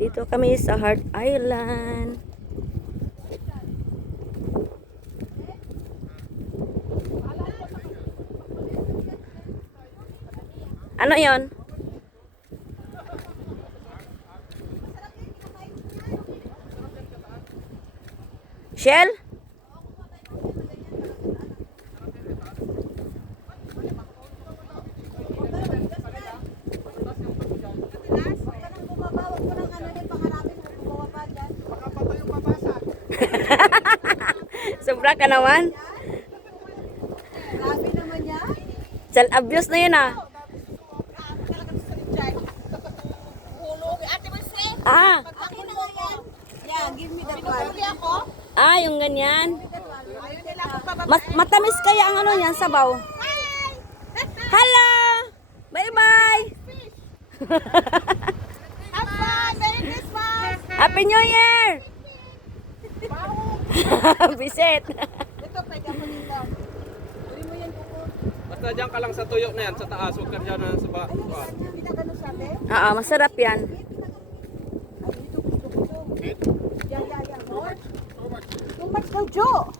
Dito kami sa Heart Island. Ano yon? Shell? Sobra ka naman. Grabe naman yan. Sal abuse na yun ah. Ah, Akin na lang yan. Yeah, give me that one. yung ganyan. Matamis kaya ang ano yan, sabaw. Hello! Bye-bye! Have fun! Merry Christmas! Happy New Year! Bisit! Ito, pwede ako dito. Uri mo yan, kuko. Basta dyan ka lang sa tuyo na yan, sa taas, huwag ka dyan sa baba. Ayun, yan. Pinagano sabi? Oo, masarap yan. Ay, dito gusto ko to. Yeah. More? Too much daw, Joe.